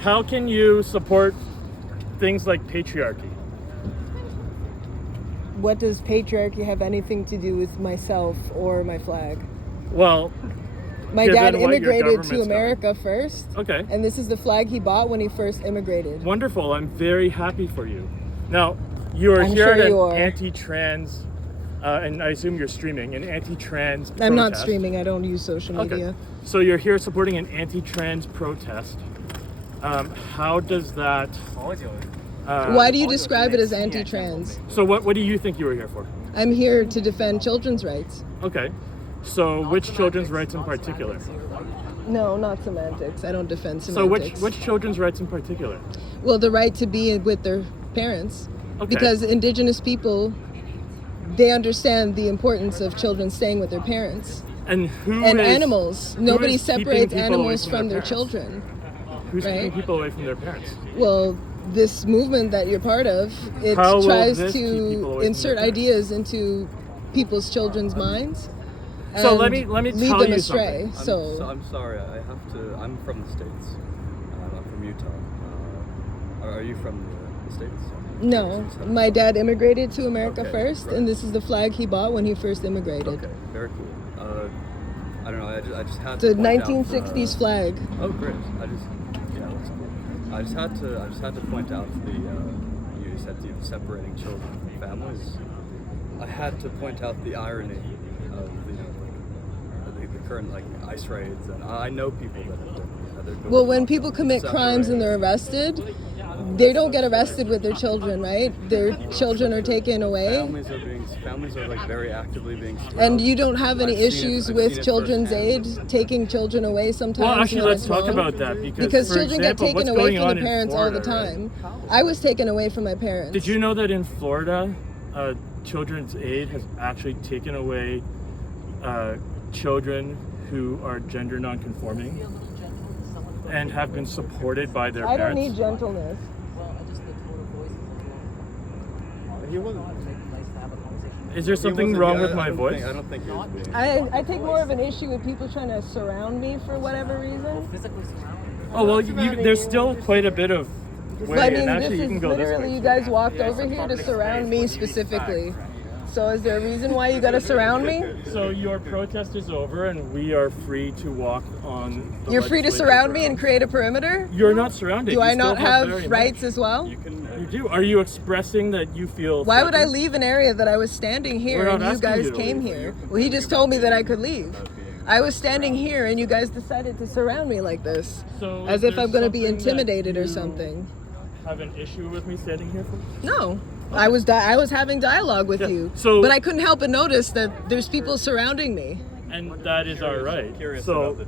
How can you support things like patriarchy? What does patriarchy have anything to do with myself or my flag? Well, my dad immigrated to America first. Okay. And this is the flag he bought when he first immigrated. Wonderful. I'm very happy for you. Now, you are here at an anti-trans, and I assume you're streaming, an anti-trans protest. I'm not streaming. I don't use social media. Okay. So you're here supporting an anti-trans protest. How does that... Why do you describe it as anti-trans? So what do you think you were here for? I'm here to defend children's rights. Okay. So which children's rights in particular? No, not semantics. I don't defend semantics. So which children's rights in particular? Well, the right to be with their parents. Okay. Because Indigenous people, they understand the importance of children staying with their parents. And animals. Nobody separates animals from their children. Who's keeping people away from their parents? Well, this movement that you're part of, it tries to insert ideas into people's children's minds. So let me lead tell them you astray. something. I'm sorry. I have to. I'm from the States. I'm from Utah. Are you from the States? No, my dad immigrated to America first, and this is the flag he bought when he first immigrated. Okay, very cool. I don't know. I just had the to 1960s flag. Oh, great! That's cool. I just had to point out you said separating children from families. I had to point out the irony of the current ice raids, and I know people that well, when people commit crimes and they're arrested, they don't get arrested with their children, right? Their children are taken away. Families are very actively being surrounded. And you don't have any issues with Children's Aid taking children away sometimes? Well, actually, let's talk about that because children get taken away from their parents all the time. Right? I was taken away from my parents. Did you know that in Florida, Children's Aid has actually taken away children who are gender non-conforming and have been supported by their parents? I don't need gentleness. Is there something wrong with my voice? I don't think he was being... I take more of an issue with people trying to surround me for whatever reason. Oh, well, there's still quite a bit of way, and actually you can go this way. Literally, you guys walked over here to surround me specifically. So is there a reason why you got to surround me? So your protest is over and we are free to walk on the You're free to surround me and create a perimeter? You're not surrounded. Do I not have rights as well? You do. Are you expressing that you feel Why would I leave an area that I was standing here and you guys came here? Well, he just told me that I could leave. I was standing here and you guys decided to surround me like this. So as if I'm going to be intimidated or something. Have an issue with me standing here for? No. Okay. I was having dialogue with you, but I couldn't help but notice that there's people surrounding me. And that is our right.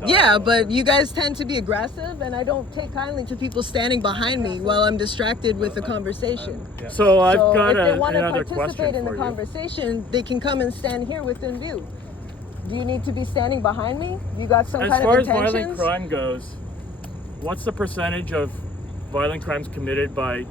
Yeah, but you guys tend to be aggressive, and I don't take kindly to people standing behind me while I'm distracted with the conversation. So I've got if they want to another participate in the for conversation, they can come and stand here within view. Do you need to be standing behind me? You got some kind of intentions? As far as violent crime goes, what's the percentage of violent crimes committed by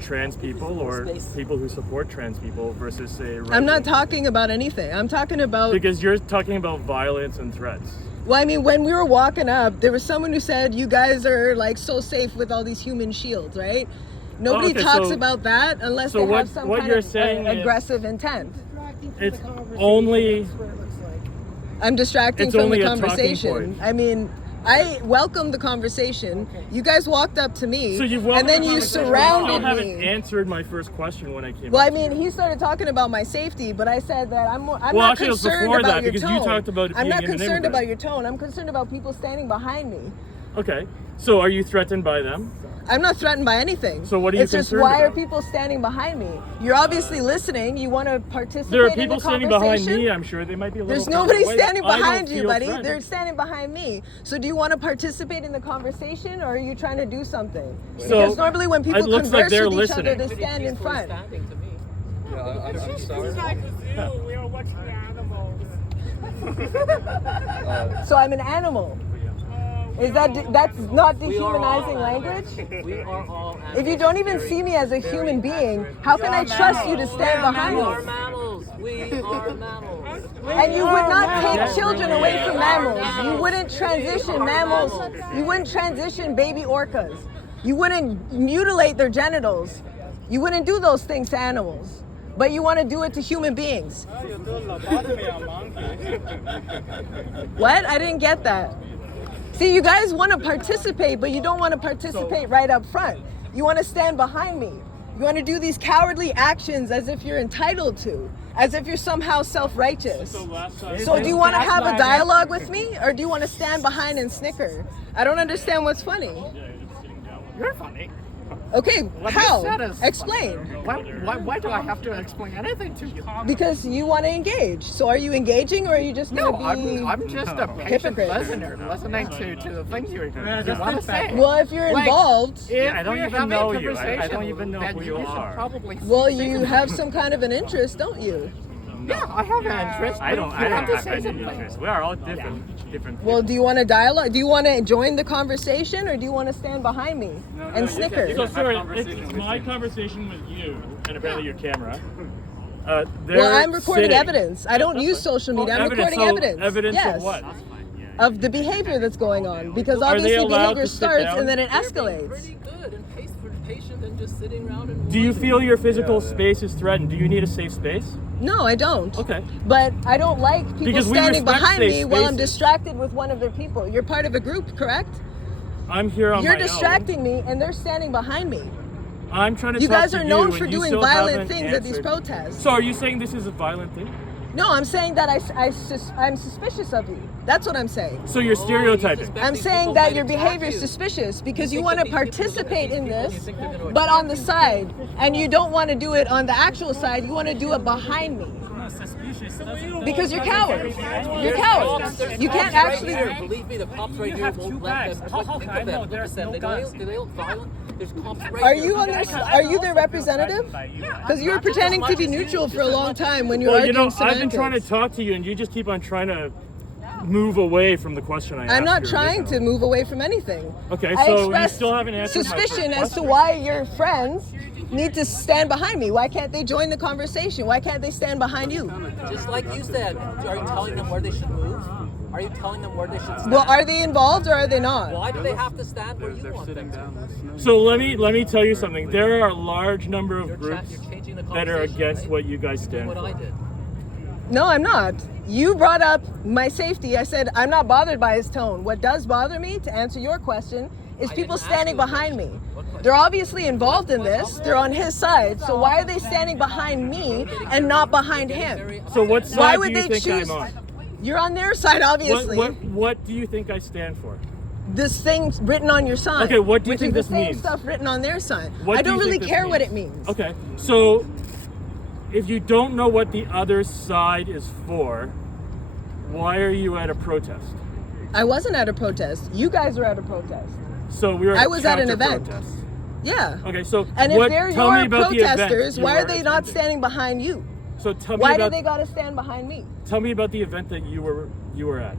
trans people or people who support trans people versus say I'm not talking about anything. I'm talking about... Because you're talking about violence and threats. Well, I mean, when we were walking up, there was someone who said, you guys are so safe with all these human shields, right? Nobody talks about that unless they have some kind of aggressive intent. It's only... I'm distracting from the conversation. I mean... I welcome the conversation. You guys walked up to me, and then you surrounded me. You haven't answered my first question when I came. Well, I mean, he started talking about my safety, but I said that I'm not concerned about your tone. You talked about I'm not concerned about your tone. I'm concerned about people standing behind me. Okay. So are you threatened by them? I'm not threatened by anything. So what are you concerned about? It's just why are people standing behind me? You're obviously listening. You want to participate in the conversation. There are people standing behind me. I'm sure they might be a little... There's nobody standing behind you, buddy. They're standing behind me. So do you want to participate in the conversation, or are you trying to do something? Because normally when people converse with each other, they stand in front. Yeah, I'm sorry. We are watching animals. So I'm an animal. That's not dehumanizing language? We are all animals. If you don't even see me as a human being, how can I trust you to stand behind me? We are mammals. We are mammals. And you would not take children away from mammals. You wouldn't transition mammals. You wouldn't transition baby orcas. You wouldn't mutilate their genitals. You wouldn't do those things to animals. But you want to do it to human beings. What? I didn't get that. See, you guys want to participate, but you don't want to participate right up front. You want to stand behind me. You want to do these cowardly actions as if you're entitled to, as if you're somehow self-righteous. So do you want to have a dialogue with me, or do you want to stand behind and snicker? I don't understand what's funny. You're funny. Okay, how? Explain. Why do I have to explain anything to you? Because you want to engage. So are you engaging, or are you just going to be I'm just a patient listener, listening to the things you want to say. Well, if you're involved... I don't even know you. I don't even know who you are. Well, you have some kind of an interest, don't you? Yeah, I have an interest. I don't have any interest. We are all different. Well, do you want to dialogue? Do you want to join the conversation, or do you want to stand behind me and snicker? So, sir, it's my conversation with you, and apparently your camera. Well, I'm recording evidence. I don't use social media. I'm recording evidence. Evidence of what? Of the behavior that's going on. Because obviously behavior starts and then it escalates. Pretty good and patient and just sitting around and Do you feel your physical space is threatened? Do you need a safe space? No, I don't. Okay. But I don't like people Because we standing respect behind safe me while I'm spaces. distracted with one of their people. You're part of a group, correct? I'm here on You're my own. distracting me and they're standing behind me. I'm trying to You talk guys to are known you, for and you doing still violent haven't things at these answered. protests. So are you saying this is a violent thing? No, I'm saying that I'm suspicious of you. That's what I'm saying. So you're stereotyping. I'm saying that your behavior is suspicious because you want to participate in this, but on the side, and you don't want to do it on the actual side. You want to do it behind me. Because you're cowards. You're cowards. You can't actually. Believe me, the cops right here won't let them. Think of them. Look at them. Do they look violent? There's cops right Are here. you on this? Are you their representative? Because you were pretending to be neutral for a long time when you were Well, arguing I've been semantics. trying to talk to you, and you just keep on trying to move away from the question I asked. I'm not you trying to originally. move away from anything. Okay, I so you expressed still haven't answered my suspicion first as to question. why your friends need to stand behind me. Why can't they join the conversation? Why can't they stand behind you? Just like you said, are you telling them where they should move? Are you telling them where they should stand? Well, are they involved or are they not? Why do they have to stand where you want them to? So let me tell you something. There are a large number of groups You're changing the that are conversation, against right? what you guys stand What for. I did. No, I'm not. You brought up my safety. I said I'm not bothered by his tone. What does bother me, to answer your question, is I people didn't ask standing you a behind me. question. What question? They're obviously involved in this. They're on his side. So why are they standing behind me and not behind him? So what Why side would do you they think choose? I'm on? You're on their side, obviously. What do you think I stand for? This thing written on your sign. Okay, what do you which think is this the same means? stuff written on their sign. What I do you don't really think this care what means? it means. Okay, so if you don't know what the other side is for, why are you at a protest? I wasn't at a protest. You guys were at a protest. So we were. I was at an event. counter-protest. Yeah. Okay, so And what, if they're tell me your about the event protesters, you why are were they not attending. standing behind you? So tell me Why about do they gotta stand behind me? tell me about the event that you were at.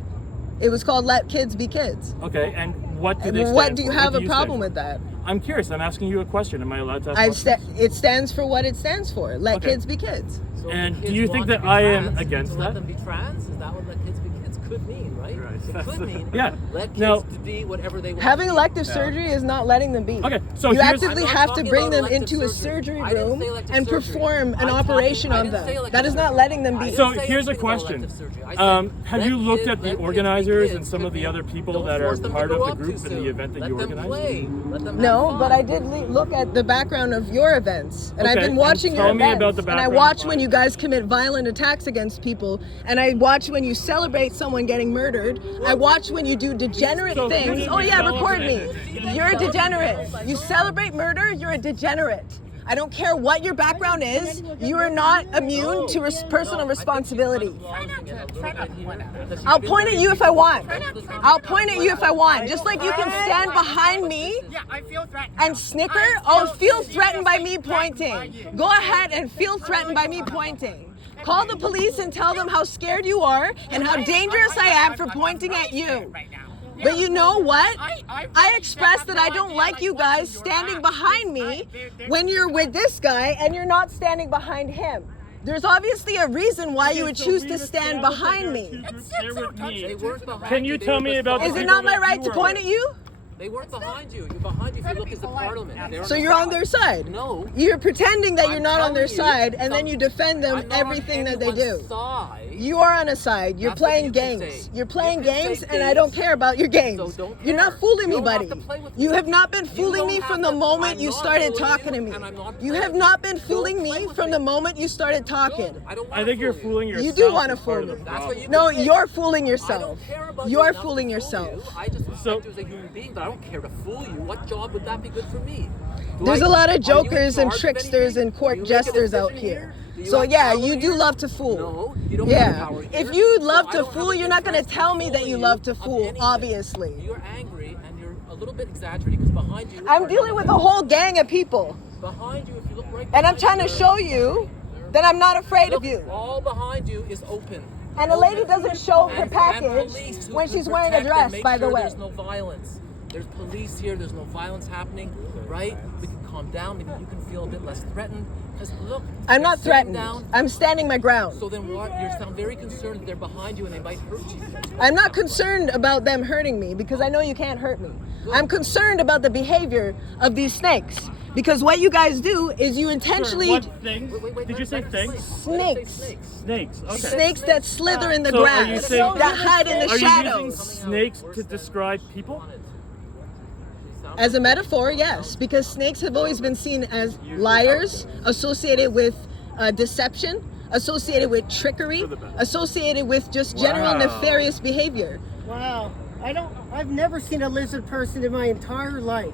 It was called Let Kids Be Kids. Okay, and what do And they stand what do you for? have What a do you problem stand with that? for? I'm curious. I'm asking you a question. Am I allowed to ask questions? It stands for what it stands for. Let Okay. kids be kids. So And if do kids you think want that to be I am trans, against to let that? them be trans? Is that what let kids be kids could mean, right? It could mean Yeah. let kids Now- to be whatever they want. Having elective surgery is not letting them be. Okay, so you here's- actively I'm not have to talking bring about them elective into a surgery. surgery I didn't room say elective and surgery. perform an I'm operation talking- I on didn't say them. elective That is not surgery. letting them I be. didn't So say here's a anything about question. elective surgery. I said, Have let you looked kids- at the let kids be organizers kids and some could of the mean other people don't that are force them to part grow of the up group too in the soon. event that Let you them organized? play. Let them No, have but fun. I did look at the background of your events, and I've Okay, been watching and your tell me events, about the and I background. watch when you guys commit violent attacks against people, and I watch when you celebrate someone getting murdered. I watch when you do degenerate So who things. did Oh we yeah, record me. celebrate? You're a degenerate. You celebrate murder, you're a degenerate. I don't care what your background is. You are not immune to personal responsibility. I'll point at you if I want. I'll point at you if I want. Just like you can stand behind me Yeah, I feel threatened. and snicker. Oh, feel threatened by me pointing. Go ahead and feel threatened by me pointing. Call the police and tell them how scared you are and how dangerous I am for pointing at you. But you know what? I expressed that I don't like you guys standing behind me when you're with this guy and you're not standing behind him. There's obviously a reason why you would choose to stand behind me. They weren't behind Can you tell me about? Is it not my right to point at you? They weren't behind you. You're behind you if you look at the parliament. So you're on their side? No. You're pretending that you're I'm not on their telling you, side, and then you defend them I'm not on everything that they do. anyone's side. You are on a side. You're That's what playing you can games. say. You're playing You can games, say and I don't games. care about your games. So don't You're not care. fooling me, You don't have buddy. to play with You me. have not been You fooling don't me have from the to- moment I'm you not started fooling talking you, to me. and I'm not You playing have with not you. been Don't fooling play me with from me. the moment you started talking. Good. I don't I wanna think you're fool fooling yourself. You do want to is part fool of me. the That's what problem. you No, can say. you're fooling I yourself. don't care about You're enough to fooling fool yourself. you. I just respect you as a human being, but I don't care to fool you. What job would that be good for me? There's a lot of Are you in jokers and charge of tricksters anything? and court Do you make a jesters out decision here. Do you So have yeah, power you do here? love to fool. No, you don't have Yeah. power here. If you love So I to don't have fool, an you're not going to interest in tell me that you fooling love to of fool, anything. obviously. You're angry and you're a little bit exaggerating because behind you. I'm are dealing with a nothing. whole gang of people. Behind you, if you look right. And I'm behind trying to show you that I'm not afraid of Look, you. all behind you is open. And a lady Open. doesn't show her And package police who when can she's wearing a protect and dress, make by the sure way. There's no violence. There's police here. There's no violence happening, right? We can calm down. Maybe you can feel a bit less threatened. Because look, I'm they're not sitting threatened. down. I'm standing my ground. So then what? You sound very concerned that they're behind you and they might hurt you. I'm not concerned about them hurting me because I know you can't hurt me. I'm concerned about the behavior of these snakes. Because what you guys do is you intentionally What things? Wait, Did you say things? Snakes. Snakes. Okay. Snakes that slither in the So are you grass, saying- that hide in the Are you using shadows. snakes to describe people? As a metaphor, yes, because snakes have always been seen as liars, associated with deception, associated with trickery, associated with just general Wow. nefarious behavior. Wow. I've never seen a lizard person in my entire life.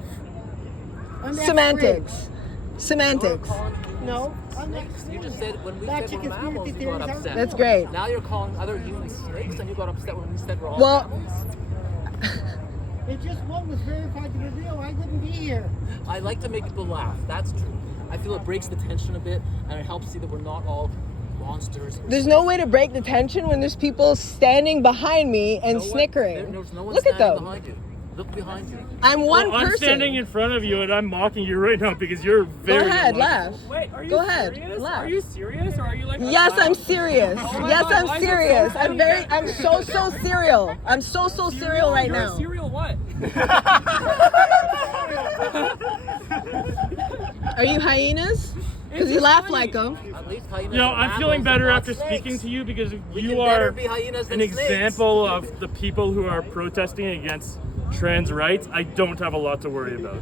I'm Semantics. Semantics. No, I'm not. You just said when we Back said to we're mammals, conspiracy you got theories, upset. That's great. Now you're calling other humans snakes, and you got upset when we said we're all Well- mammals. If just one was verified to be real, I wouldn't be here. I like to make people laugh. That's true. I feel it breaks the tension a bit, and it helps see that we're not all monsters. There's no way to break the tension when there's people standing behind me and snickering. There's no one Look at standing them. behind you. Look behind you. I'm one Well, I'm person. standing in front of you and I'm mocking you right now because you're Go very. ahead, illogical. laugh. Wait, are you Go ahead, serious? laugh. Are you serious or are you like? Yes, I'm serious. Oh my Yes, God, I'm why is it so serious. funny? I'm so serial. I'm so serial right You're now. a serial what? Are you hyenas? Because you laugh like them. At least hyenas You know, are I'm feeling mammals, better not after snakes. speaking to you because We you can better are be hyenas an than snakes. example of the people who are protesting against trans rights. I don't have a lot to worry about.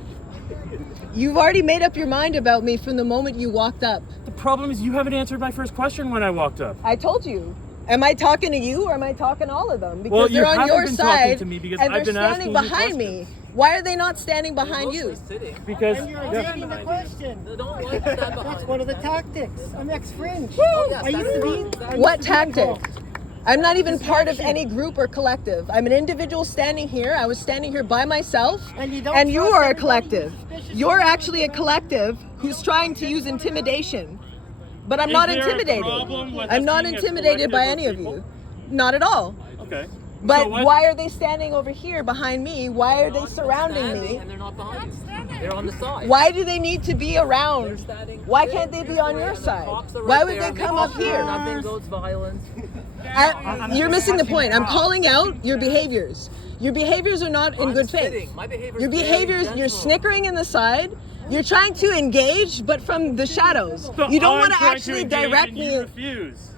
You've already made up your mind about me from the moment you walked up. The problem is you haven't answered my first question when I walked up. I told you. Am I talking to you or am I talking to all of them? Because Well, you they're on haven't your been talking side to me because and I've they're been standing asking you behind me. Why are they not standing behind Mostly you? sitting. Because And you're yeah. evading the question. They don't like to stand behind That's you. one of the tactics. I'm ex-fringe. Oh, yes, I used to be. that's- I used What to be tactic? involved. I'm not even part of any group or collective. I'm an individual standing here. I was standing here by myself. And you don't And you trust are a everybody collective. suspicious You're of actually a everybody? collective who's trying to use intimidation. But I'm Is not there a intimidated. problem with I'm us not being a intimidated by collective any of of you. people? Not at all. Okay. But So what- why are they standing over here behind me? Why are they Not surrounding standing, me? And they're not behind you. They're on the side. Why do they need to be They're around? standing. Why can't they be on your And the side? cops are Why right would there, they and come make up sure here? Nothing goes violent. You're missing the point. I'm calling out your behaviors. Your behaviors are not in I'm good faith. sitting. My behavior is Your very behaviors, you're gentle. snickering in the side. You're trying to engage, but from the shadows. So You don't I'm want to trying actually engage direct and me. You refuse.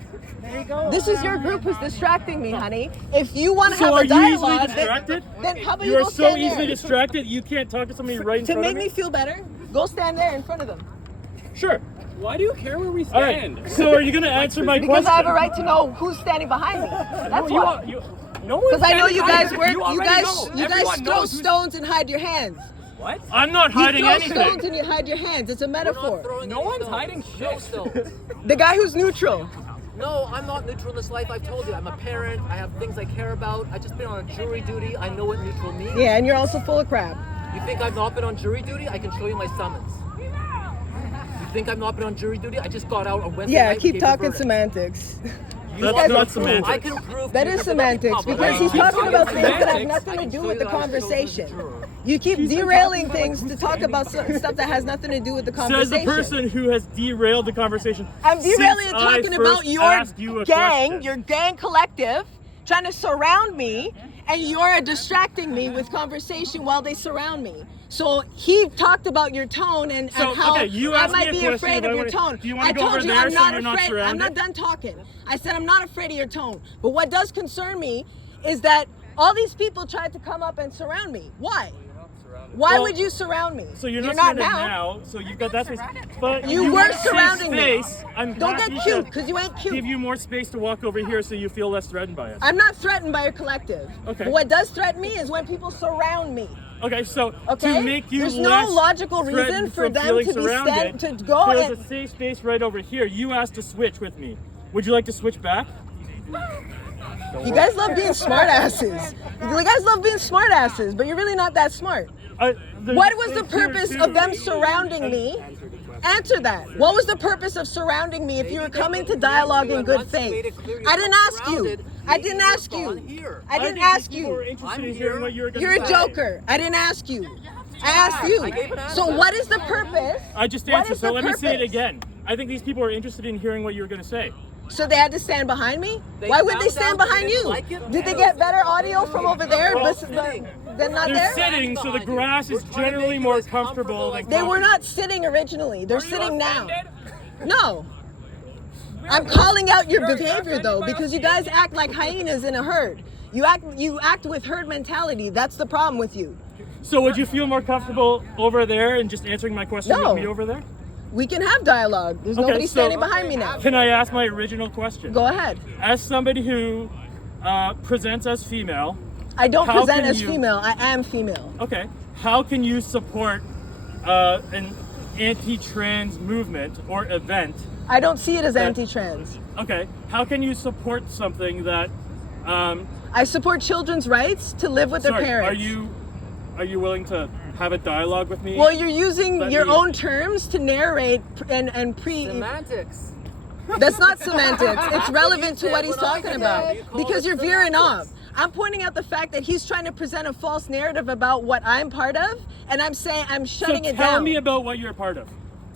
There you go. This is your group who's distracting me, honey. If you want to So have are a you easily dialogue, distracted? then how about You you are go so stand easily there? distracted you can't talk to somebody right in To front make of me. me feel better, go stand there in front of them. Sure. Why do you care where we All right. stand? So are you going to answer my Because question? I have a right to know who's standing behind me. That's You why. are, you, no one's Because I know standing you behind guys work. You already guys know. throw Everyone knows who's- stones and hide your hands. What? I'm not hiding you throw anything. stones and you hide your hands. It's a We're not metaphor. throwing No any one's stones. hiding No shit. stones. The guy who's neutral. No, I'm not neutral in this life. I've told you, I'm a parent. I have things I care about. I've just been on a jury duty. I know what neutral means. Yeah, and you're also full of crap. You think I've not been on jury duty? I can show you my summons. You think I've not been on jury duty? I just got out on Wednesday Yeah, night. keep gave the talking verdict. semantics. That's guys not are fools. semantics. I can prove That to is you semantics public. because he's I can talking about show things you that have semantics. nothing I to can do show with you the that I was chosen as a conversation. juror. You keep She's been derailing talking about, things like, to talk about stuff that has nothing to do with the Says conversation. the person who has derailed the conversation. I'm derailing since and talking I about first your asked you a gang, question. your gang collective, trying to surround me, and you're distracting me with conversation while they surround me. So he talked about your tone and how okay, you I asked me might a be question, afraid but of I your wanna- tone. do you wanna I go told over you there I'm so not you're not afraid. I'm surrounded? not done talking. I said I'm not afraid of your tone. But what does concern me is that all these people tried to come up and surround me. Why? Why Well, would you surround me? So you're not not surrounded now. now. So you've got that space. But You were want surrounding me. space. I'm Don't happy get cute, to because you ain't cute. give you more space to walk over here so you feel less threatened by us. I'm not threatened by your collective. Okay. But what does threaten me is when people surround me. Okay, so Okay? to make you There's less no logical reason threatened for from them feeling to be surrounded, sent to go there's and a safe space right over here. You asked to switch with me. Would you like to switch back? you guys love being smartasses. You guys love being smartasses, but you're really not that smart. What was the purpose of them surrounding me? Answer that. What was the purpose of surrounding me if you were coming to dialogue in good faith? I didn't ask you. I didn't ask you. I didn't ask you. You're a joker. I didn't ask you. I asked you. So what is the purpose? I just What answered, is so the let me say it purpose? again. I think these people are interested in hearing what you're going to say. So they had to stand behind me? Why would they stand behind you? Did they get better audio from over there than not They're there? sitting, so the grass is generally more comfortable than They were not sitting originally. They're sitting now. No. I'm calling out your behavior though, because you guys act like hyenas in a herd. You act with herd mentality. That's the problem with you. So would you feel more comfortable over there and just answering my question No. with me over there? We can have dialogue. There's nobody standing behind me now. Can I ask my original question? Go ahead. As somebody who presents as female, I don't how present can as you- female. I am female. okay, how can you support an anti-trans movement or event? I don't see it as anti-trans. Okay, how can you support something that? I support children's rights to live with their Sorry, parents. are you willing to have a dialogue with me? Well, you're using Let your me- own terms to narrate and Semantics. That's not semantics. It's relevant to what he's talking about because you're veering off. I'm pointing out the fact that he's trying to present a false narrative about what I'm part of, and I'm saying I'm shutting so it tell down. me about what you're a part of.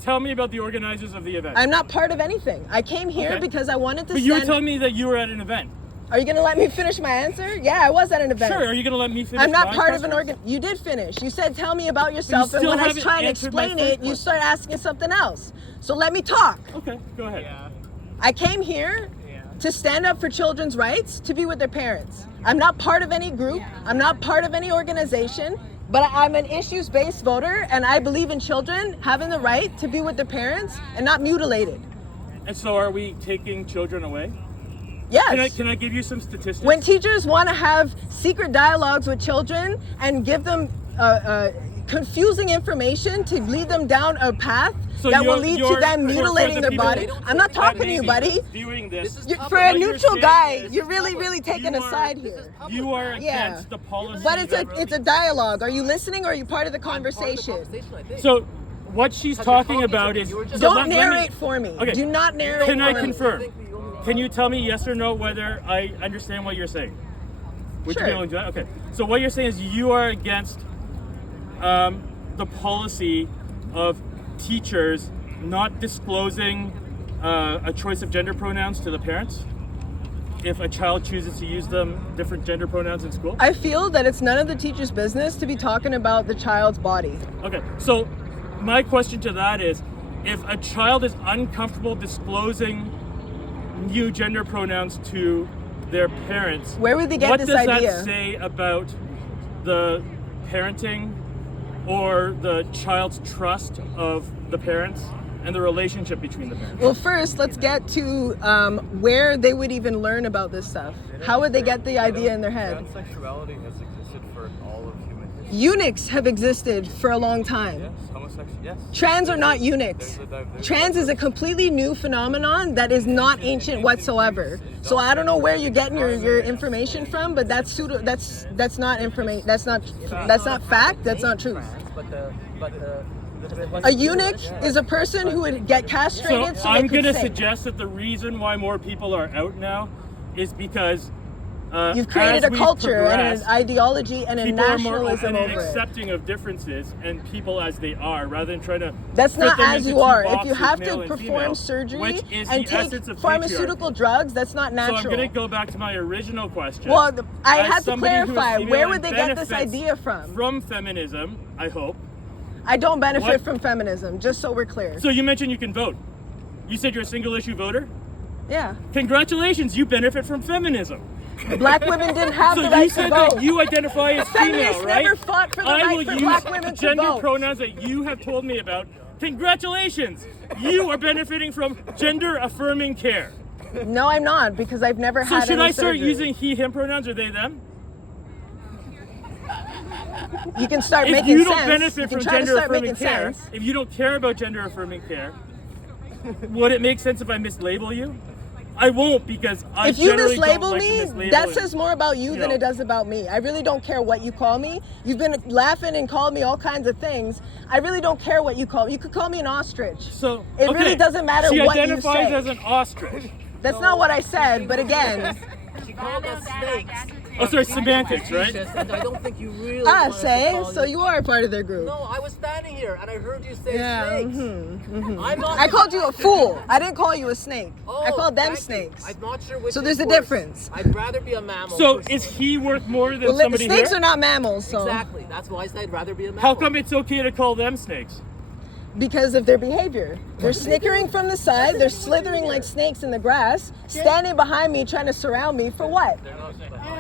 Tell me about the organizers of the event. I'm not part of anything. I came here Okay. because I wanted to But you were stand. telling me that you were at an event. Are you going to let me finish my answer? Yeah, I was at an event. Sure. Are you going to let me finish? I'm not my part of an question? organ. You did finish. You said, "Tell me about yourself," and still when I was haven't trying to answered my explain first it, you question. start asking something else. So let me talk. Okay, go ahead. I came here to stand up for children's rights to be with their parents. I'm not part of any group. I'm not part of any organization, but I'm an issues-based voter, and I believe in children having the right to be with their parents and not mutilated. And so, are we taking children away? Yes. Can I give you some statistics? When teachers want to have secret dialogues with children and give them confusing information to lead them down a path So that will you're- lead to you're- them for mutilating the their people body. I'm not that talking to may you, be buddy. Viewing this, For a what you're neutral saying guy, is you're really taking you a are- side here. You are Yeah. against the policy. But it's a dialogue. Are you listening or are you part of the conversation? So, what she's talking about is. so Don't let me- narrate for me. Okay. Do not narrate Can for I me. confirm? Can you tell me yes or no whether I understand what you're saying? Would you be Sure. willing to do that? Okay. So what you're saying is you are against the policy of teachers not disclosing a choice of gender pronouns to the parents if a child chooses to use them different gender pronouns in school? I feel that it's none of the teacher's business to be talking about the child's body. Okay. So my question to that is, if a child is uncomfortable disclosing new gender pronouns to their parents, Where would they get what this does idea? that say about the parenting or the child's trust of the parents and the relationship between the parents? Well, first, let's get to where they would even learn about this stuff. How would they get the idea in their head? Transsexuality has existed for all of human history. Eunuchs have existed for a long time. Yes, homosexual. Yes. Trans are not eunuchs. Trans is a completely new phenomenon that is not ancient whatsoever. So I don't know where you're getting your information from, but that's not information. That's not fact. That's not truth. A eunuch is a person who would get castrated so I'm they could going to sing. suggest that the reason why more people are out now is because You've created as a we've culture and progressed, an ideology and a people are more nationalism open and over it. accepting of differences and people as they are, rather than trying to. That's fit not them as into you two are. If you boxes, have male to and perform female, surgery which is and the essence take of pharmaceutical patriarchy. drugs, that's not So natural. I'm going to go back to my original question. Well, I As had to somebody who is clarify, female where and would they get this benefits idea from? From feminism, I hope. I don't benefit What? from feminism, just so we're clear. So you mentioned you can vote. You said you're a single issue voter? Yeah. Congratulations, you benefit from feminism. Black women didn't have So the you right to said vote. that you identify as Feminists female, right? never fought for the I right will for use black women to gender vote. pronouns that you have told me about. Congratulations, you are benefiting from gender affirming care. No, I'm not, because I've never So had should any I start surgery. using he, him pronouns or they, them? You can start If making you sense. don't You benefit can from try to gender start affirming making care, sense. if you don't care about gender affirming care, would it make sense if I mislabel you? I won't, because I If you generally don't mislabel like to me, mislabel that and- says more about you than know. it does about me. I really don't care what you call me. You've been laughing and called me all kinds of things. I really don't care what you call me. You could call me an ostrich. So It okay, really doesn't matter she what you identifies say. as an ostrich. That's not what I said, but again, She called us snakes. Oh, sorry, semantics, right? And I don't think you really want us to say, call so you are a part of their group. No, I was standing here and I heard you say Yeah, snakes. I'm not. I called you a fool. I didn't call you a snake. Oh, I called them thank you. snakes. I'm not sure which So is there's a worse. difference. I'd rather be a mammal. So personally. is he worth more than Well, somebody snakes here? are not mammals, so Exactly. That's why I said I'd rather be a mammal. How come it's okay to call them snakes? because of their behavior. They're snickering from the side, they're slithering like snakes in the grass, standing behind me trying to surround me for what?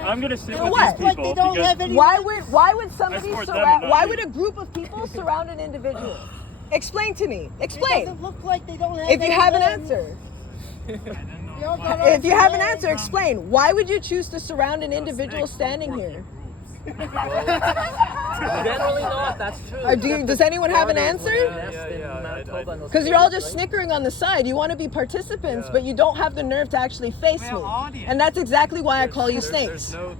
I'm gonna sit For with what? these Like people they don't because have any. Why would somebody support them surround and not why you. would a group of people surround an individual? Explain to me. It Explain. doesn't look like they don't have. If you any have an limbs. answer. They all got If you arms have an and answer, legs. explain. Why would you choose to surround an individual standing here? Generally not. That's true. Does anyone have an answer? Because Because you're all just snickering on the side. You want to be participants, but you don't have the nerve to actually face me. And that's exactly why I call you snakes. Don't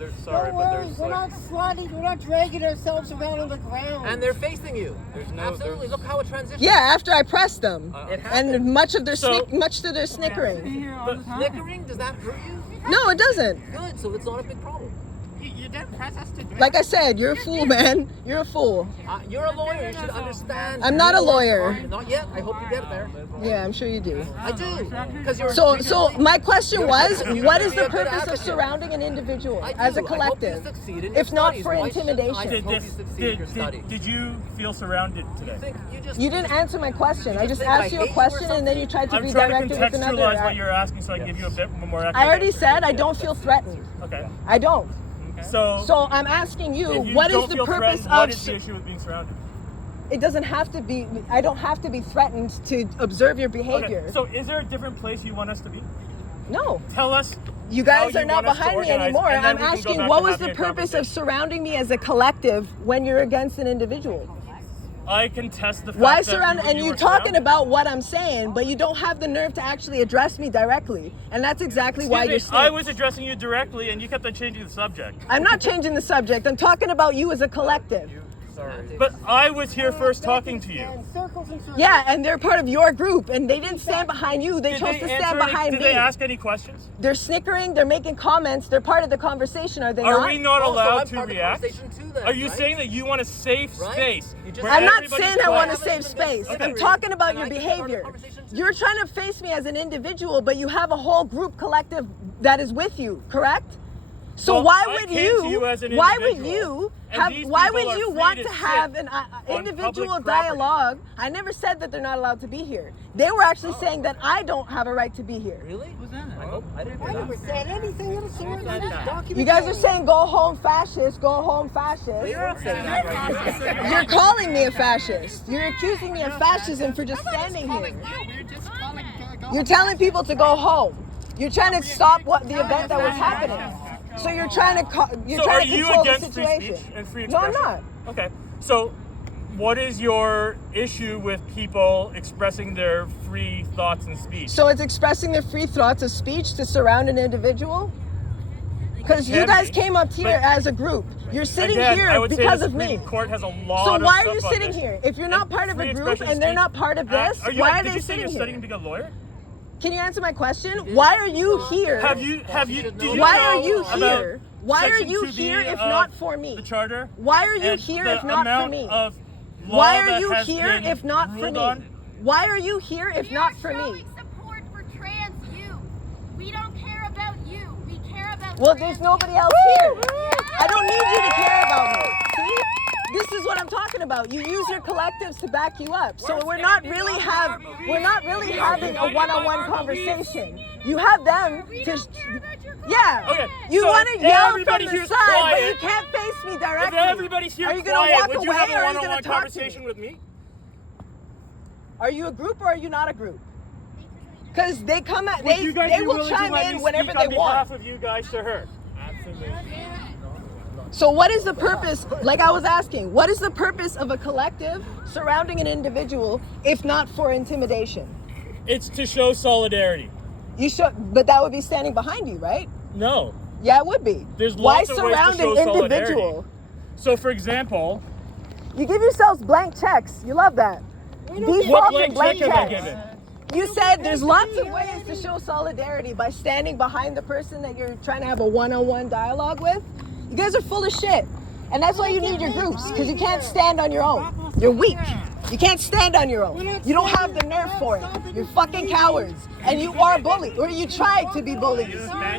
worry, we're not sliding, we're not dragging ourselves around on the ground. And they're facing you. Absolutely. Look how it transitions. Yeah, after I press them. It happens. And much of their So- snickering. But snickering, does that hurt you? No, it doesn't. Good. So it's not a big problem. You didn't press us to do Like I said, you're a fool, man. You're a fool. You're a lawyer. You should understand. I'm not a lawyer. Not yet. I hope you get there. Yeah, I'm sure you do. I do. Because you're. So my question was, what is the You're a good purpose of advocate. surrounding an individual I do. as a I hope you collective? succeed in your If not studies. for Why shouldn't intimidation. I Did, hope this, you succeed in your studies. did you feel surrounded today? You didn't answer my question. I just think I asked you a hate you or question and then you something? tried to I'm trying redirect to it with another. contextualize what you're asking so I can give you a bit more accurate I already answer. said I don't feel threatened. Okay. I don't. So So I'm asking you, if you what is don't the feel purpose threatened, what of? is the issue with being surrounded? It doesn't have to be. I don't have to be threatened to observe your behavior. Okay. So is there a different place you want us to be? No. Tell us. You guys how are not want us to behind me organize, anymore. and then I'm we can go asking, back what to was the having a purpose of conversation. surrounding me as a collective when you're against an individual? I contest the fact Why that surround? And you you're were talking surrounded. about what I'm saying, but you don't have the nerve to actually address me directly, and that's exactly why you're. Excuse me, I was addressing you directly, and you kept on changing the subject. I'm not changing the subject. I'm talking about you as a collective. But I was here first talking to you. And circles and circles. Yeah, and they're part of your group, and they didn't stand behind you. They Did chose they to answer stand any- behind Did me. they ask any questions? They're snickering. They're making comments. They're part of the conversation. Are they Are not? we not Also, allowed I'm to part of the react? conversation too then, Are you right? saying that you want a safe Right? space? You just- where I'm not everybody's saying I quiet? want a haven't safe even space. been I'm angry, talking about and your I can be part of the behavior. conversation too. You're trying to face me as an individual, but you have a whole group collective that is with you, correct? So Well, why I would came to you? you as an Why would individual, you and have? these Why people would are you free want to to have sit an on individual public property. dialogue? I never said that they're not allowed to be here. They were actually saying that I don't have a right to be here. Really? I hope I didn't I hear never that. said anything of the sort. I just documented. You guys are saying go home fascist, go home fascist. You're not saying that right. You're calling me a fascist. You're accusing me of fascism for just standing here. You're telling people to go home. You're trying to stop the event that was happening. So you're trying to So are you control the against free situation. speech and free No, I'm expression? not. Okay. So what is your issue with people expressing their free thoughts and speech? So it's expressing their free thoughts of speech to surround an individual? Because you Can guys be, came up here but- as a group. You're sitting Again, I here would say because the of me. Supreme Court has a lot So of why are you stuff on sitting this. here? If you're not And part of free a group expression and they're speech. not part of this, Are you, why are did they you say sitting you're here? studying to be a lawyer? Can you answer my question? Why are you here? Do you Why know are you about here? Why are Section you 2B here if of not for me? The charter. Why are you and here the if not for amount me? Of law Why are that you has here been if not for ruled me? on? Why are you here if not for me? showing support for trans youth. We don't care about you. We care about Well, trans there's nobody else here. I don't need you to care about me. See? This is what I'm talking about. You use your collectives to back you up. So we're not really having a one-on-one conversation. You have them We to don't care about your yeah. Okay, You so want to if yell everybody from the here's side, but you quiet- can't face me If directly. everybody's here Are you gonna quiet, walk would you away have or a are you one-on-one gonna talk to conversation me? with me? Are you a group or are you not a group? Because they come at Would you guys they be will willing to chime let in me whenever speak they on behalf want. of you guys to her? So what is the purpose, like I was asking, what is the purpose of a collective surrounding an individual if not for intimidation? It's to show solidarity. You should, but that would be standing behind you, right? No. Yeah, it would be. There's Why lots of ways to surround show an individual? solidarity. So, for example, You give yourselves blank checks. You love that. what Default blank to blank check have I checks. given? You said there's lots of ways to show solidarity by standing behind the person that you're trying to have a one-on-one dialogue with. You guys are full of shit. And that's why you need your groups, because you can't stand on your own. You're weak. You can't stand on your own. You don't have the nerve for it. You're fucking cowards. And you are bullied, or you tried to be bullied.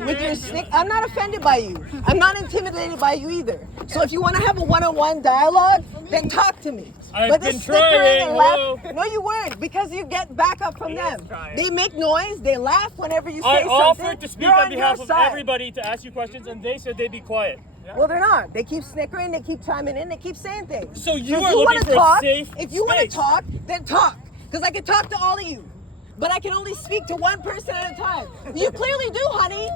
With your snick. I'm not offended by you. I'm not intimidated by you either. So if you want to have a one-on-one dialogue, then talk to me. I've But this been snickering trying, and hello. laugh, no, you weren't, because you get back up from them. They make noise, they laugh whenever you say I something. offered to speak You're on your behalf of side. everybody to ask you questions, and they said they'd be quiet. Well, they're not. They keep snickering, they keep chiming in, they keep saying things. So you if are you looking wanna for a talk, safe if you want to space. talk, then talk. Because I can talk to all of you. But I can only speak to one person at a time. You clearly do, honey.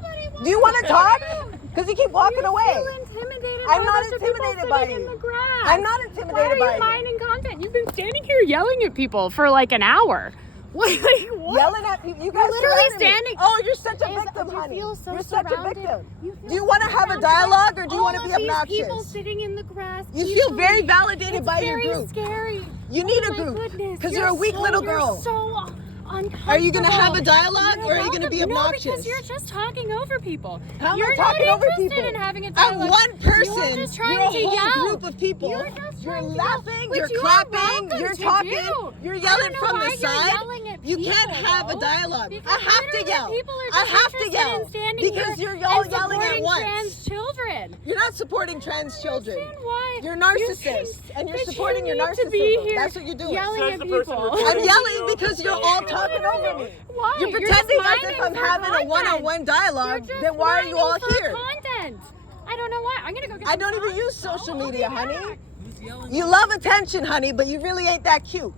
Do you want to talk? Because you keep walking away. Intimidated I'm by not a bunch of people intimidated by sitting in you. the grass. I'm not Why intimidated are by you you. mining content? You've been standing here yelling at people for like an hour. What? Yelling at people. You guys literally surrounded me. standing- Oh, you're such a Guys, victim, do you honey. feel so You're such a surrounded? victim. You feel Do you want to so have a surrounded by dialogue or do you want to all be of these obnoxious? people sitting in the grass. You feel very peacefully. validated It's by your very group. Scary. You need Oh a my group, goodness. 'cause you're a weak little girl. You're so uncomfortable. Are you going to have a dialogue You're or are you going to be welcome. No, obnoxious? because you're just talking over people. How am you're I talking not over interested people? in having a I'm dialogue. one person. You're just trying You're a to whole yell. group of people. You're just You're trying to laughing, yell, you're which you are clapping, welcome you're to talking, do. you're I yelling don't know from why the you're side. yelling at You can't people, have a though. dialogue. Because I have to literally yell. people are I just have to interested yell in standing because here you're all and yelling at supporting once. trans children. You're not supporting trans children. Understand why? You're You narcissists and you're but supporting you your need to be narcissism. here That's what you're doing. Yelling Says at the person people. recording. I'm yelling because you're all talking over me. Why? You're just pretending as mining if I'm for having a content. one-on-one dialogue. You're just Then why are you all mining for here? Content. I don't know why. I'm gonna go get I some don't even socks. use social I'll be media, back. honey. Who's yelling? You love attention, honey, but you really ain't that cute.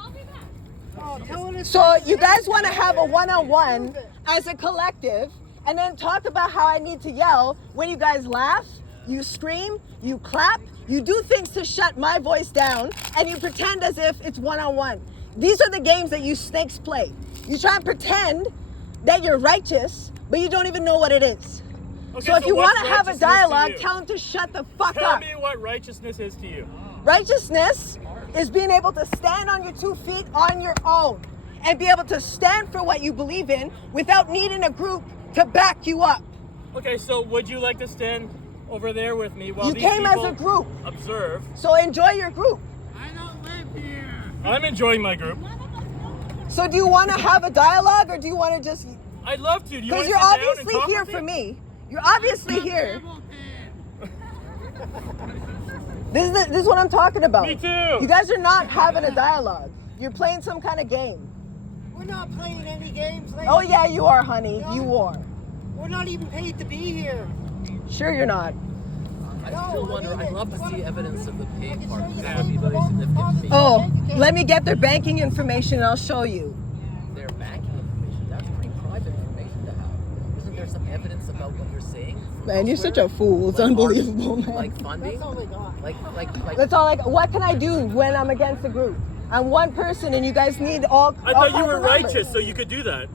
I'll be back. Oh, tell us So you guys want to have a one-on-one as a collective and then talk about how I need to yell when you guys laugh, you scream, you clap, you do things to shut my voice down, and you pretend as if it's one-on-one. These are the games that you snakes play. You try and pretend that you're righteous, but you don't even know what it is. Okay, So if you what's want to have a righteousness to dialogue, you? tell them to shut the fuck Tell up. me what righteousness is to you. Righteousness is being able to stand on your 2 feet on your own and be able to stand for what you believe in without needing a group to back you up. Okay, so would you like to stand over there with me while You these came as people a group, observe? so enjoy your group. I'm enjoying my group. So do you want to have a dialogue or do you want to just, I'd love to. Do you because want to you're sit down and obviously talk here with for me. You're obviously here. This is what I'm talking about. Me too. You guys are not having a dialogue. You're playing some kind of game. we're not playing any games, lady. Oh yeah, you are, honey. You are. We're not even paid to be here. Sure you're not. I still wonder. I'd love to see evidence of the paid can part. show you That would be very significant to me. Oh, let me get their banking information and I'll show you. Their banking information. That's pretty private information to have. Isn't there some evidence about what you're saying? from Man, you're such a elsewhere? fool. It's Like unbelievable, art- man. Like funding. That's all they got. Like. That's all what can I do when I'm against a group? I'm one person and you guys need all I thought you were righteous, so you could do that.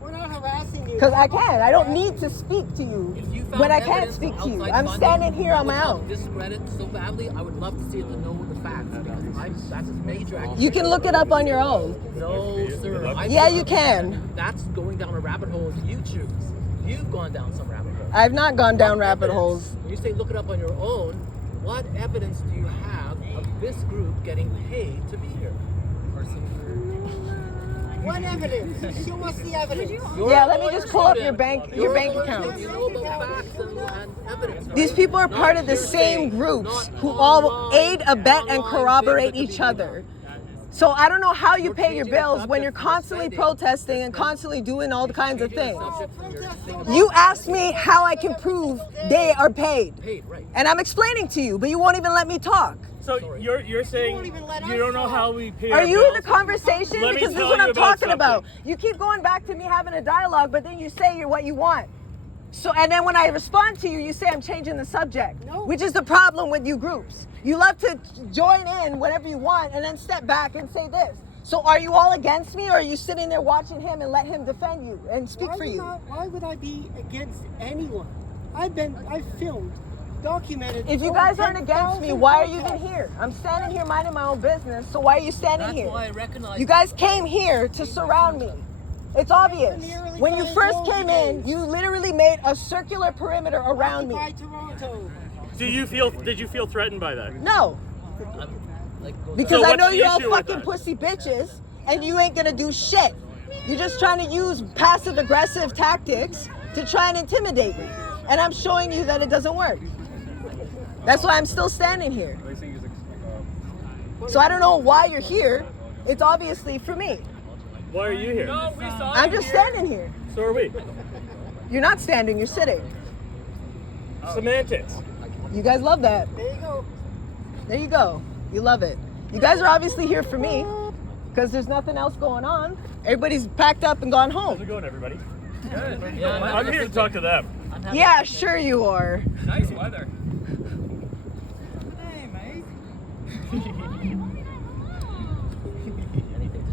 We're not harassing you. Because I can. I don't need to speak to you If you found when I can't evidence speak of to you. outside I'm funding standing here that on would my help own. Discredit so badly. I would love to see it to know the facts because it's That's a major accusation. You can look it up on your own. No, sir. Yeah, you can. That's going down a rabbit hole you choose. You've gone down some rabbit hole. I've not gone down What rabbit evidence- holes. When you say look it up on your own, what evidence do you have of this group getting paid to be here? What evidence? Show us the evidence. Yeah, let me just pull up your bank account. You know about facts and evidence. These people are part of the same groups who all aid, abet, and corroborate each other. So I don't know how you pay your bills when you're constantly protesting and constantly doing all kinds of things. You asked me how I can prove they are paid. And I'm explaining to you, but you won't even let me talk. So you're saying you don't know how we pay Are our you in bills? the conversation? Let me Because this is tell what you I'm about talking about. something. You keep going back to me having a dialogue, but then you say you're what you want. So, and then when I respond to you, you say I'm changing the subject, which is the problem with you groups. You love to join in whenever you want and then step back and say this. So are you all against me, or are you sitting there watching him and let him defend you and speak for you? Why would I be against anyone? I've filmed, documented. If you over guys aren't against me, 10,000 why are you even protests. here? I'm standing here minding my own business, so why are you standing here? Why I recognize You guys came here to surround me. It's obvious. When you first came in, you literally made a circular perimeter around me. Occupy Toronto. Did you feel threatened by that? No, like because So I what's know the you're all issue with fucking that? pussy bitches, and you ain't gonna do shit. You're just trying to use passive aggressive tactics to try and intimidate me. And I'm showing you that it doesn't work. That's why I'm still standing here. So I don't know why you're here. It's obviously for me. Why are you here? No, we saw I'm you just here. standing here. So are we. You're not standing, you're sitting. Semantics. You guys love that. There you go. There you go. You love it. You guys are obviously here for me because there's nothing else going on. Everybody's packed up and gone How's it home. going, everybody? Yeah, I'm here to talk to them. Yeah, sure you are. Nice weather.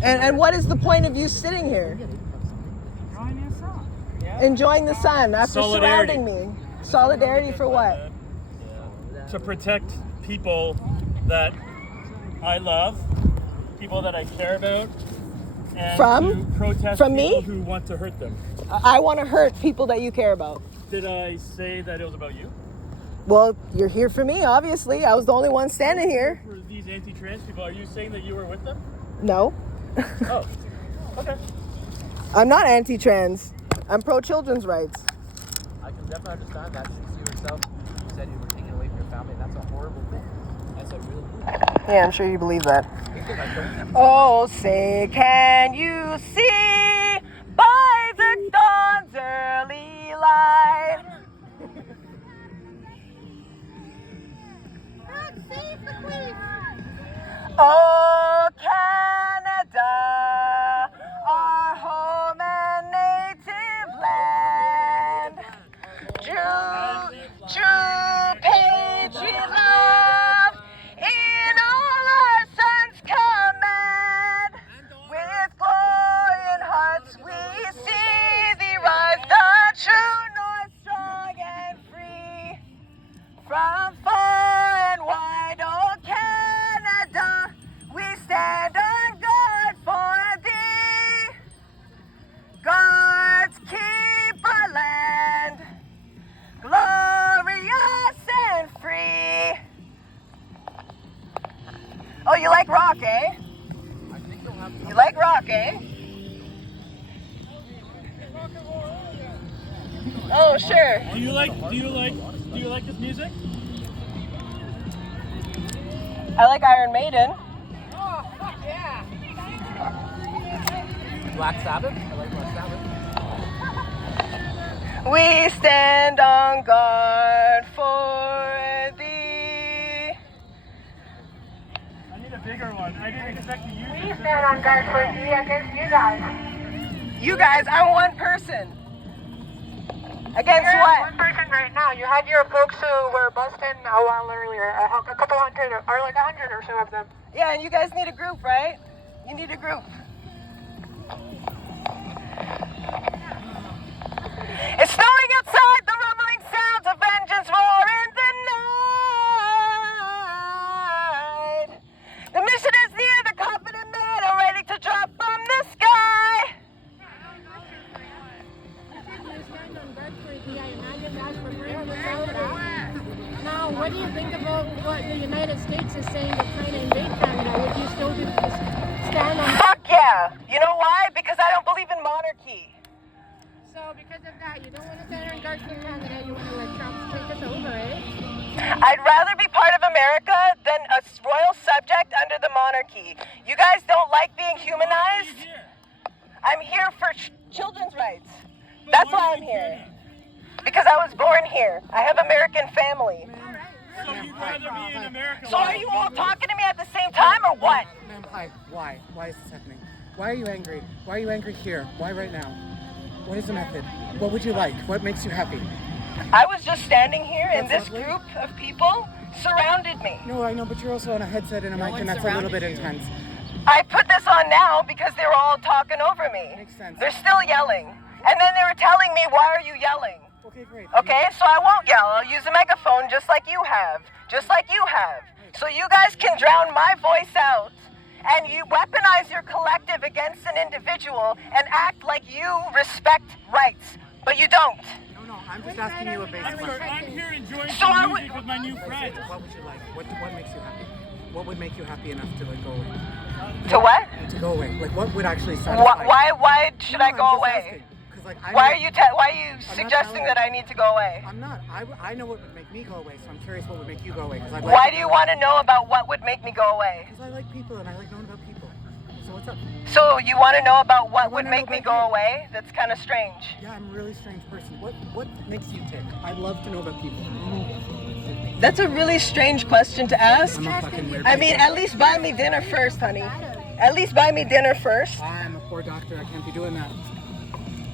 And what is the point of you sitting here? Enjoying the sun after Solidarity. surrounding me. Solidarity for what? To protect people that I love, people that I care about, and From? to protest From people me? who want to hurt them. I want to hurt people that you care about. Did I say that it was about you? Well, you're here for me, obviously. I was the only one standing here. For these anti-trans people, are you saying that you were with them? No, Oh, okay. I'm not anti-trans. I'm pro-children's rights. I can definitely understand that since you yourself, you said you were taken away from your family. That's a horrible thing. That's a real Yeah, I'm sure you believe that. Oh, say, can you see by the dawn's early light? Oh, Canada, our home and native land. True patriot love in all our sons' command. With glory in hearts we see thee rise, the true north, strong and free. From far and wide, oh Canada, we stand on guard for thee. Guards keep our land glorious and free. Oh, you like rock, eh? You like rock, eh? Oh, sure. Do you like this music? I like Iron Maiden. Black Sabbath? I like Black Sabbath. We stand on guard for thee. I need a bigger one. I didn't expect to use it. We stand on guard for you against you guys. You guys, I'm one person. Against You're what? one person right now. You had your folks who were busted a while earlier. A couple hundred, or like 100 or so of them. Yeah, and you guys need a group, right? You need a group. It's snowing outside, the rumbling sounds of vengeance roar in the night. The mission Yeah. You know why? Because I don't believe in monarchy. So because of that, you don't want to stand in guards for Canada, you want to let Trump take us over, eh? I'd rather be part of America than a royal subject under the monarchy. You guys don't like being humanized? I'm here for children's rights. That's why I'm here. Because I was born here. I have American family. So you'd rather be in America? So are you all talking to me at the same time or what? Ma'am, hi. Why? Why is this happening? Why are you angry? Why are you angry here? Why right now? What is the method? What would you like? What makes you happy? I was just standing here and That's this lovely. group of people surrounded me. No, I know, but you're also on a headset and a mic, and that's a little bit intense. I put this on now because they were all talking over me. Makes sense. They're still yelling. And then they were telling me, why are you yelling? Okay, great. Okay, so I won't yell. I'll use a megaphone just like you have. Just like you have. So you guys can drown my voice out. And you weaponize your collective against an individual and act like you respect rights. But you don't. No, I'm just asking you a basic question. I'm here enjoying So some I music with my new friends. What would you like? What makes you happy? What would make you happy enough to like go away? To what? To go away. Like what would actually satisfy you? Why should I go away? Like, Why are you suggesting that I need to go away? I'm not. I know what would make me go away, so I'm curious what would make you go away. Why do you want to know about what would make me go away? Because I like people and I like knowing about people. So what's up? So you want to know about what would make me go away? That's kind of strange. Yeah, I'm a really strange person. What makes you tick? I'd love to know about people. That's a really strange question to ask. I'm a fucking weird I mean, person. at least buy me dinner first, honey. At least buy me dinner first. I'm a poor doctor. I can't be doing that.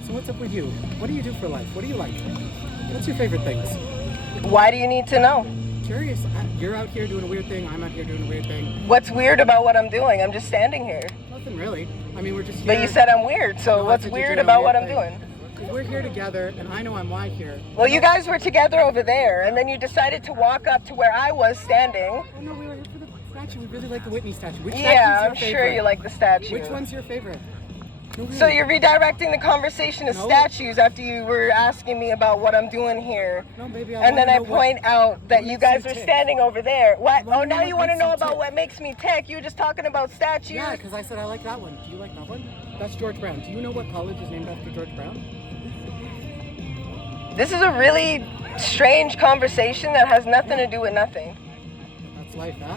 So what's up with you? What do you do for life? What do you like? What's your favorite things? Why do you need to know? Curious. You're out here doing a weird thing. I'm out here doing a weird thing. What's weird about what I'm doing? I'm just standing here. Nothing really. I mean, we're just here. But you said I'm weird, so No, I what's said you're weird doing a about what weird I'm thing. doing? We're here together, and I know I'm why here. Well, you guys were together over there, and then you decided to walk up to where I was standing. Oh no, we were here for the statue. We really like the Whitney statue. Which Yeah, statue's I'm your sure favorite? you like the statue. Which one's your favorite? No, So really. you're redirecting the conversation to No. statues after you were asking me about what I'm doing here. No, baby, And then I wanna know point out that what you makes guys you are tick. standing over there. What? wanna Oh, know now you what want to makes know you about tick. what makes me tick. You were just talking about statues. Yeah, because I said I like that one. Do you like that one? That's George Brown. Do you know what college is named after George Brown? This is a really strange conversation that has nothing to do with nothing. That's life, huh?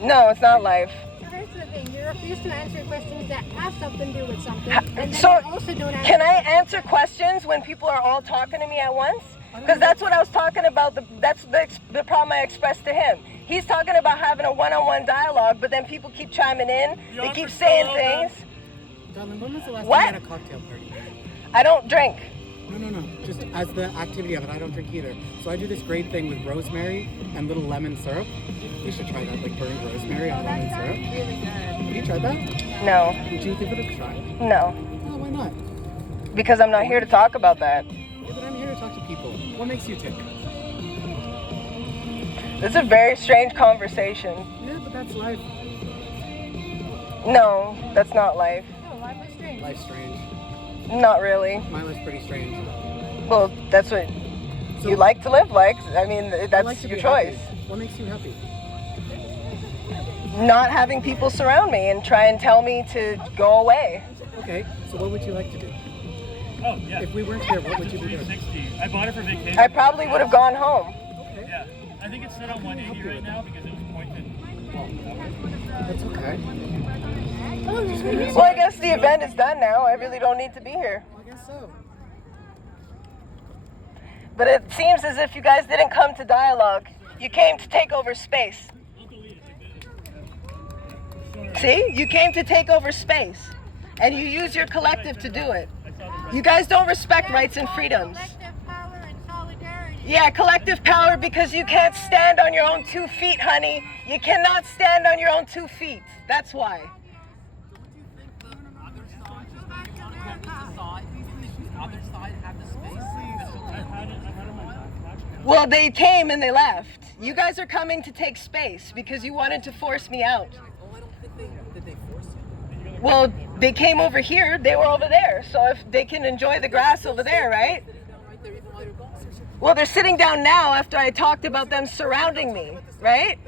No, it's not life. So here's the thing, you refuse to answer questions that have something to do with something, and then So, you also don't answer can I answer questions when people are all talking to me at once? Because that's what I was talking about. That's the problem I expressed to him. He's talking about having a one-on-one dialogue, but then people keep chiming in. They keep saying things. Darling, when was the last What? time you had a cocktail party? I don't drink. No. Just as the activity of it, I don't drink either. So I do this great thing with rosemary and little lemon syrup. You should try that, like burned rosemary on lemon syrup. Have you tried that? No. Would you give it a try? No. Oh, why not? Because I'm not here to talk about that. Yeah, but I'm here to talk to people. What makes you tick? This is a very strange conversation. Yeah, but that's life. No, that's not life. No, life is strange. Life's strange. Not really. My life's pretty strange. Well, that's what So- you like to live like. I mean, I that's like to your be choice. happy. What makes you happy? Not having people surround me and try and tell me to go away. Okay, so what would you like to do? Oh, yeah. If we weren't here, what would you be doing? 360. I bought it for vacation. I probably would have gone home. Yeah. I think it's set on 180 right now because it was pointed. That's okay. Well, I guess the event is done now. I really don't need to be here. I guess so. But it seems as if you guys didn't come to dialogue. You came to take over space. See? You came to take over space. And you use your collective to do it. You guys don't respect rights and freedoms. Collective power and solidarity. Yeah, collective power because you can't stand on your own 2 feet, honey. You cannot stand on your own 2 feet. That's why. Other side have the space. Well, they came and they left. You guys are coming to take space because you wanted to force me out. Oh, I don't think did they force you? Well, they came over here, they were over there. So if they can enjoy the grass over there, right? Right there, even while you're gone. Well, they're sitting down now after I talked about them surrounding me, right?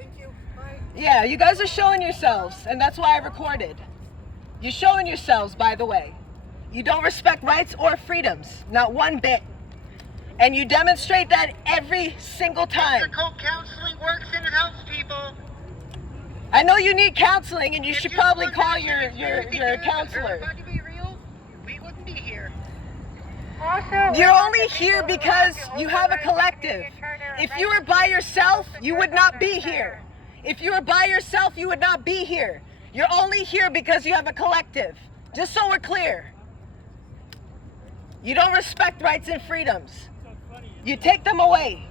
Yeah, you guys are showing yourselves, and that's why I recorded. You're showing yourselves, by the way. You don't respect rights or freedoms, not one bit. And you demonstrate that every single time. Difficult counseling works and helps people. I know you need counseling, and you should probably call your counselor. To be real, we wouldn't be here. Also, You're only here because you have a collective. If you were by yourself, you would not be here. If you were by yourself, you would not be here. You're only here because you have a collective. Just so we're clear. You don't respect rights and freedoms. You take them away.